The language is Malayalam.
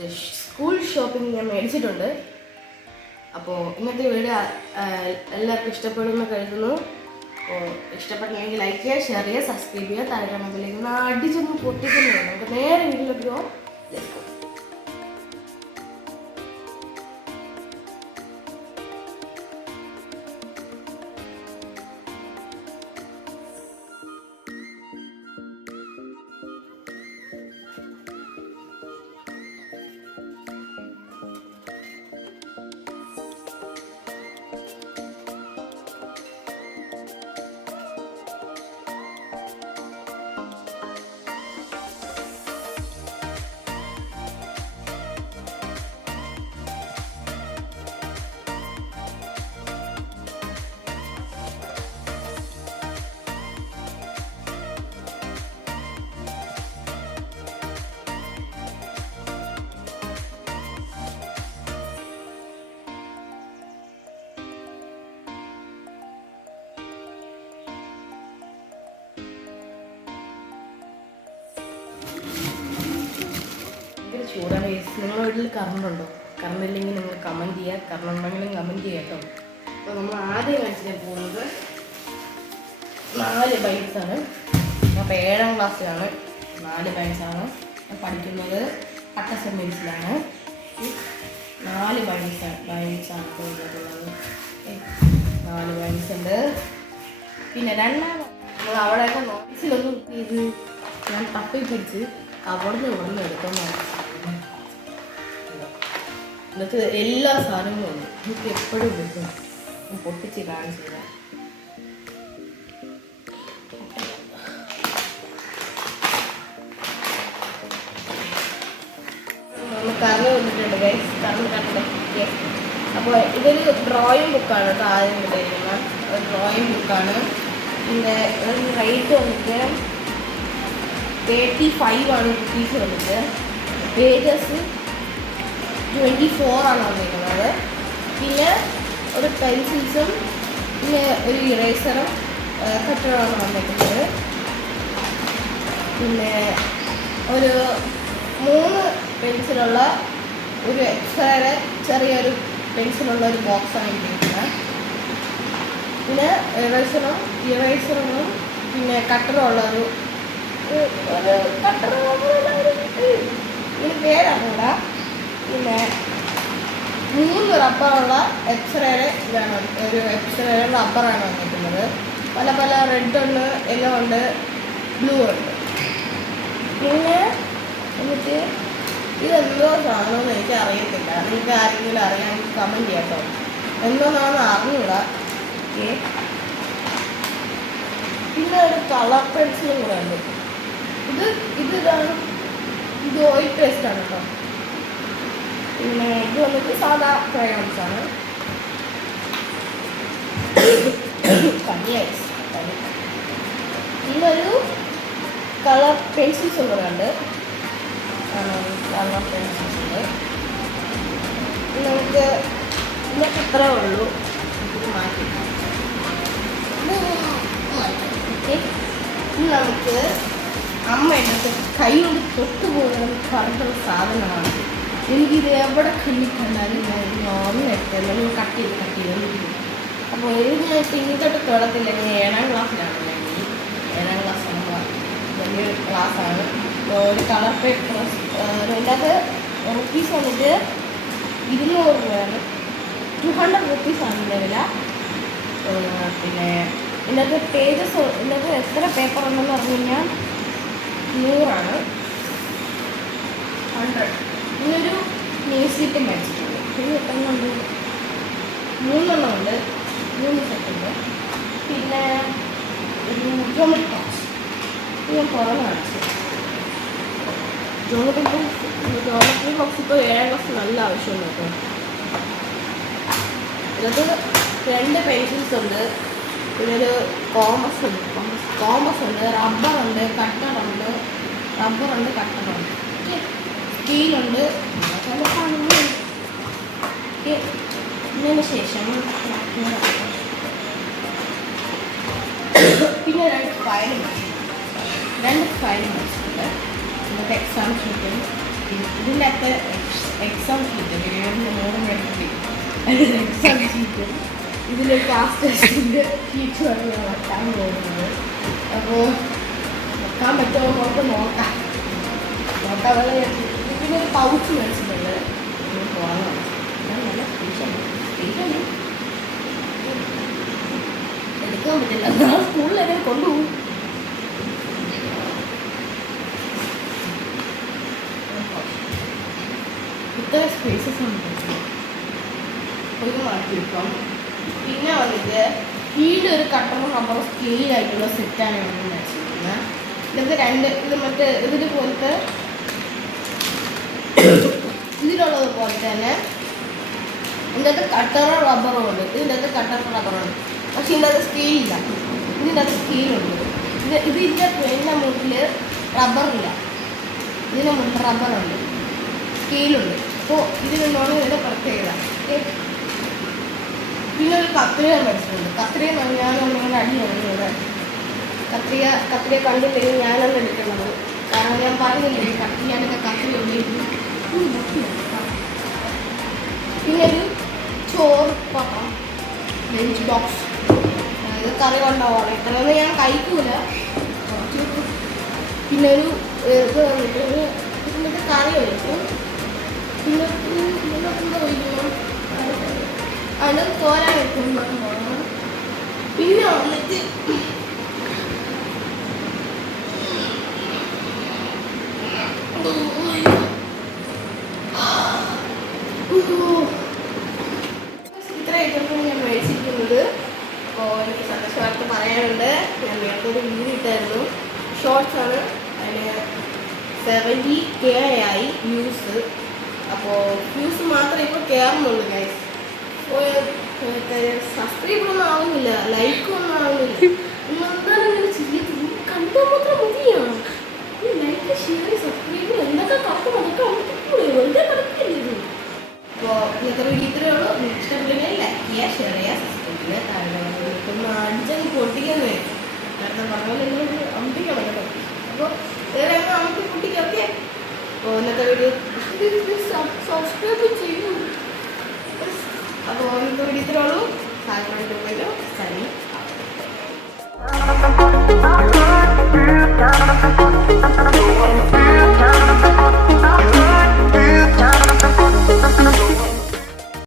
സ്കൂൾ ഷോപ്പിംഗ് ഞാൻ മേടിച്ചിട്ടുണ്ട്. അപ്പോൾ ഇന്നത്തെ വീഡിയോ എല്ലാവർക്കും ഇഷ്ടപ്പെടുമെന്ന് കരുതുന്നു. അപ്പോൾ ഇഷ്ടപ്പെട്ടില്ലെങ്കിൽ ലൈക്ക് ചെയ്യുക, ഷെയർ ചെയ്യുക, സബ്സ്ക്രൈബ് ചെയ്യുക, താഴെ കമൻറ്റിലേക്ക് അടിച്ചൊന്ന് പൊട്ടിക്കുന്നു. നമുക്ക് നേരെ വീട്ടിലേക്ക് പോകാം. ചൂടാണ്. നിങ്ങളുടെ വീട്ടിൽ കറണ്ട് ഉണ്ടോ? കറണ്ട് ഇല്ലെങ്കിൽ നിങ്ങൾ കമൻറ്റ് ചെയ്യുക, കറണ്ട് ഉണ്ടെങ്കിലും കമൻറ്റ് ചെയ്യുക കേട്ടോ. അപ്പോൾ നമ്മൾ ആദ്യം കാണിച്ചാൽ പോകുന്നത് 4 ബൈൻസാണ്. അപ്പോൾ 7ാം ക്ലാസ്സിലാണ്. 4 ബൈൻസാണ് പഠിക്കുന്നത്. അട്ടസെൻസിലാണ് 4 ബൈൻസാണ് പോകുന്നത്. 4 ബൈൻസ് ഉണ്ട്. പിന്നെ നമ്മൾ അവിടെയൊക്കെ നോട്ടീസിലൊന്നും ഇത് ഞാൻ തപ്പി പിടിച്ച് അവിടുന്ന് എടുക്കാൻ എന്നിട്ട് എല്ലാ സാധനങ്ങളും ഉണ്ട്. എനിക്ക് എപ്പോഴും ഉപയോഗിക്കും. പൊട്ടിച്ച് കാണിച്ചില്ല. കറണ്ട് വന്നിട്ടുണ്ട് ഗൈസ്. കറണ്ട് കണ്ടോ? അപ്പോൾ ഇതൊരു ഡ്രോയിങ് ബുക്കാണ് കേട്ടോ. ആദ്യം കിട്ടിയിരിക്കുന്ന ഒരു ഡ്രോയിങ് ബുക്കാണ്. പിന്നെ റേറ്റ് വന്നിട്ട് 35 ആണ് റുപ്പീസ് വന്നിട്ട്. പേജസ് 24 ആണ് വന്നിരിക്കുന്നത്. പിന്നെ ഒരു പെൻസിൽസും പിന്നെ ഒരു ഇറേസറും കട്ടറുമാണ് വന്നിരിക്കുന്നത്. പിന്നെ ഒരു 3 പെൻസിലുള്ള ഒരു എക്സ്ട്രാ ചെറിയൊരു പെൻസിലുള്ള ഒരു ബോക്സാണ് ഇരിക്കുന്നത്. പിന്നെ ഇറേസറും പിന്നെ കട്ടറും ഉള്ളൊരു കട്ടർ ഇതിന് പേരാണ്. പിന്നെ 3 റബ്ബറുള്ള എക്സ്റേയുടെ ഇതാണ്. ഒരു എക്സ്റേയുടെ റബ്ബറാണ് വന്നിരിക്കുന്നത്. പല പല റെഡ് ഉണ്ട്, യെല്ലോ ഉണ്ട്, ബ്ലൂ ഉണ്ട്. പിന്നെ എന്നിട്ട് ഇതെന്തോ സാധനമെന്ന് എനിക്ക് അറിയത്തില്ല. നിങ്ങൾക്ക് ആരെങ്കിലും അറിയാൻ കമൻറ്റ് ചെയ്യാം കേട്ടോ. എന്തോന്നാണെന്ന് അറിഞ്ഞൂടാ. ഓക്കെ. പിന്നെ ഒരു കളർ പെൻസിലും കൂടെ ഉണ്ട്. ഇതാണ്. ഇത് ഓയിൽ പേസ്റ്റാണ് കേട്ടോ. പിന്നെ ഇത് വന്നിട്ട് സാധാ ക്രയോൺസാണ്. ഇന്നൊരു കളർ പെൻസിൽസും കൂടെ ഉണ്ട്. കളർ പെൻസിൽസ് ഉണ്ട്. നമുക്ക് ഇന്നൊക്കെ ഇത്രേ ഉള്ളൂ. ഇത് മാറ്റി നമുക്ക് അമ്മ എൻ്റെ കൈ കൊണ്ട് തൊട്ടുപോകുന്നത് പറഞ്ഞിട്ടുള്ള സാധനമാണ്. എനിക്കിത് എവിടെ കണ്ടിട്ടുണ്ടാലും നോർമൽ എടുത്തത് കട്ട് ചെയ്ത് അപ്പോൾ ഇത് ഞാൻ ഇങ്ങോട്ട് തൊടത്തില്ല. ഞാൻ 7ാം ക്ലാസ്സിലാണ്. ഞാൻ 7ാം ക്ലാസ് വലിയൊരു ക്ലാസ്സാണ്. ഒരു കളർ പേപ്പർ അതിൻ്റെ അകത്ത് റുപ്പീസ് വന്നിട്ട് 200 രൂപയാണ്. 200 റുപ്പീസാണ് ഇതിൻ്റെ വില. പിന്നെ ഇതിനകത്ത് പേജസ് ഇതിനകത്ത് എത്ര പേപ്പർ ഉണ്ടെന്ന് പറഞ്ഞു കഴിഞ്ഞാൽ 100 100. ഇന്നൊരു മ്യൂസിയത്തിൽ മേടിച്ചിട്ടുണ്ട്. ഇത് എത്രണ്ണുണ്ട്? 3 ഉണ്ട്. 3 സെറ്റുണ്ട്. പിന്നെ ഒരു ജോമെട്രി ബോക്സ്. ഇത് ഞാൻ പുറമെ കാണിച്ചു. ജോമെട്രി ബോക്സ് ഇപ്പോൾ 7ാം ക്ലാസ് നല്ല ആവശ്യമുണ്ട് കേട്ടോ. ഇതിനകത്ത് 2 പെൻസിൽസ് ഉണ്ട്. പിന്നെ ഒരു കോമ്പസ് ഉണ്ട്, റബ്ബറുണ്ട്, കട്ടറുണ്ട്, സ്റ്റീലുണ്ട്. ഇതിന് ശേഷം പിന്നെ 2 ഫയൽ മേടിച്ചിട്ടുണ്ട്. നമുക്ക് എക്സാം ഷീറ്റും ഇതിൻ്റെ അകത്ത് എക്സാം ഷീറ്റ് എക്സാം ഷീറ്റ് ഇതിലൊരു ക്ലാസ് ടെസ്റ്റിൻ്റെ ഷീറ്റുമാണ് ഞാൻ വെക്കാൻ പോകുന്നത്. അപ്പോൾ വെക്കാൻ പറ്റുമോ നമുക്ക് നോക്കാം. പിന്നെ ഒരു പൗച്ച് മേടിച്ചിട്ടുണ്ട്. പോകാൻ നല്ല എടുക്കാൻ പറ്റില്ല. സ്കൂളിൽ എങ്ങനെ കൊണ്ടുപോകും. ഇത്ര സ്പേസസ് ഉണ്ട്. ഒരു മാറ്റി വെക്കാം. പിന്നെ വന്നിട്ട് വീണ്ടും ഒരു കട്ടറും റബ്ബറും സ്കെയിലായിട്ടുള്ള സെറ്റാണ് ഞാൻ വെച്ചിരിക്കുന്നത്. ഇത് മറ്റേ ഇതിന് പോലത്തെ ഇതിലുള്ളത് പോലെ തന്നെ ഇതിൻ്റെ അകത്ത് കട്ടറോ റബ്ബറും ഉണ്ട്. ഇതിൻ്റെ അകത്ത് കട്ടറോ റബ്ബറുണ്ട്. പക്ഷെ ഇതിൻ്റെ അകത്ത് സ്കെയിലില്ല. ഇതിൻ്റെ അകത്ത് സ്കെയിലുണ്ട്. ഇതിൻ്റെ എൻ്റെ മുട്ടിൽ റബ്ബറില്ല. ഇതിൻ്റെ മുട്ടിൽ റബ്ബറുണ്ട്, സ്കെയിലുണ്ട്. അപ്പോൾ ഇതിനുള്ളതാണ് ഇതിൻ്റെ പ്രത്യേകത. പിന്നെ ഒരു കത്രിക മേടിച്ചിട്ടുണ്ട്. കത്രിക ഞാനൊന്നിങ്ങനെ അടിയാണ് ഇവിടെ. കത്രിക കണ്ടില്ലെങ്കിൽ ഞാനൊന്നും എടുക്കുന്നത്. കാരണം ഞാൻ പറഞ്ഞില്ലേ കട്ടിയാനൊക്കെ കത്രിക ഉപയോഗിക്കും. പിന്നെ ഒരു ചോറ് പാത്രം, ലഞ്ച് ബോക്സ്. ഇത് കറി കൊണ്ടുപോകണം. ഇത്രയൊന്നും ഞാൻ കഴിക്കൂല. പിന്നെ ഒരു ഇത് വന്നിട്ട് ഇതിൻ്റെ കറി ഒഴിക്കും. പിന്നെ എന്താ ഒഴിക്കണം, അതിന് തോരാൻ വെക്കുമ്പോൾ പോകണം. പിന്നെ വന്നിട്ട് ഇത്ര ഐറ്റംസാണ് ഞാൻ മേടിച്ചിരിക്കുന്നത്. അപ്പോൾ എനിക്ക് സന്തോഷമായിട്ട് പറയാനുണ്ട്. ഞാൻ നേരത്തെ ഒരു വീഡിയോ ഇട്ടായിരുന്നു, ഷോർട്സാണ്. അതിന് 70K ആയി വ്യൂസ്. അപ്പോൾ വ്യൂസ് മാത്രമേ ഇപ്പോൾ കയറുന്നുള്ളൂ ഗൈസ്. സബ്സ്ക്രൈബൊന്നും ആവുന്നില്ല, ലൈക്കൊന്നും ആവുന്നില്ല. എന്താണ് ഇങ്ങനെ ചെയ്യുന്നത്? കണ്ടാൽ മാത്രം മതിയാണ്. ലൈക്ക്, ഷെയർ, സബ്സ്ക്രൈബ് എന്തൊക്കെ കറക്കം അതൊക്കെ അവർക്കൂടെ വെറുതെ കറക്കില്ല. അപ്പോൾ ഇന്നത്തെ വീഡിയോ ഇത്രയേ ഉള്ളൂ. ഇഷ്ടപ്പെട്ടെങ്കിൽ ലൈക്ക് ചെയ്യുക, ഷെയർ ചെയ്യുക, സബ്സ്ക്രൈബ് ചെയ്യുക. താഴെ അടിച്ചാൽ പൊട്ടിക്കുന്നത് നേരത്തെ പറഞ്ഞ പോലെ എന്നോട് അമ്പിക്കണം കേട്ടോ. അപ്പോൾ വേറെ നമുക്ക് കുട്ടിക്കൊക്കെ അപ്പോൾ ഇന്നത്തെ വീഡിയോ സബ്സ്ക്രൈബ് ചെയ്യൂ. അപ്പോൾ ഇന്നത്തെ വീഡിയോ ഇത്രയേ ഉള്ളൂ. സാധനമായിട്ട് സരി.